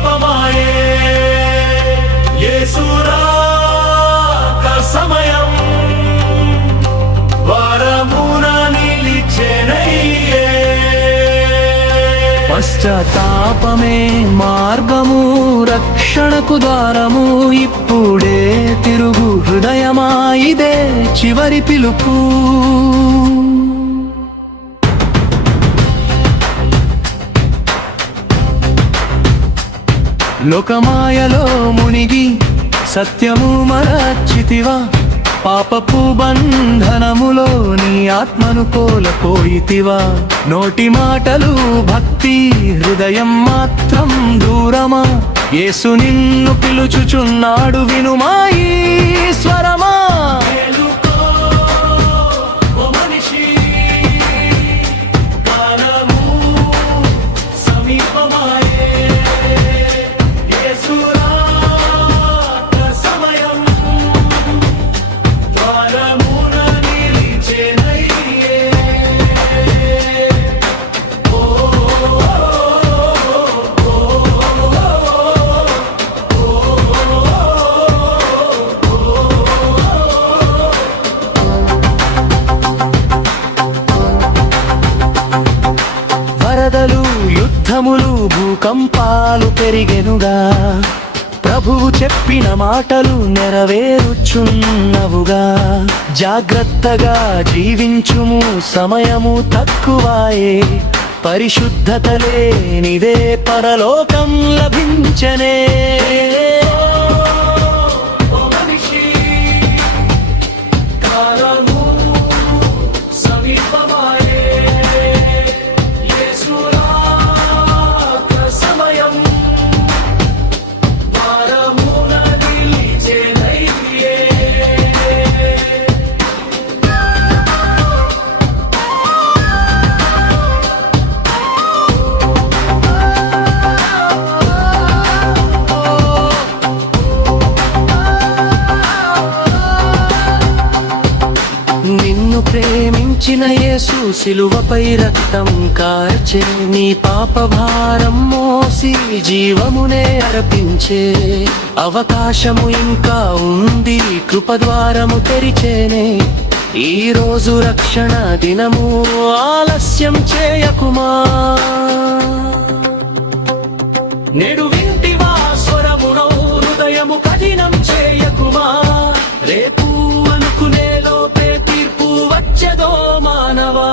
సమీపమాయే యేసు రాక సమయం వారమున నిలిచెనయ్యే. పశ్చాత్తాపమే మార్గము రక్షణకు ద్వారము, ఇప్పుడే తిరుగు హృదయమా ఇదే చివరి పిలుపు. లోకమాయలో మునిగి సత్యము మరచితివా, పాపపు బంధనములో నీ ఆత్మను కోల్పోయితివా. నోటి మాటలు భక్తి, హృదయం మాత్రం దూరమా. యేసు నిన్ను పిలుచుచున్నాడు, వినుమా ఈ స్వరమా. వరదలు, యుద్ధములు, భూకంపాలు పెరిగెనుగా, ప్రభువు చెప్పిన మాటలు నెరవేరుచున్నవుగా. జాగ్రత్తగా జీవించుము, సమయము తక్కువాయే. పరిశుద్ధత లేనిదే పరలోకం లభించనే. నిన్ను ప్రేమించిన యేసు సిలువపై రక్తం కార్చే, నీ పాప భారం మోసి జీవమునే అర్పించే. అవకాశము ఇంకా ఉంది, కృపద్వారము తెరిచేనే. ఈ రోజు రక్షణ దినము, ఆలస్యం చేయకుమా. నేడు వింటివా స్వరమునో, హృదయము కఠినం చేయకుమా. రేపు అనుకునే లోపే తీర్పు వచ్చేదో మానవా.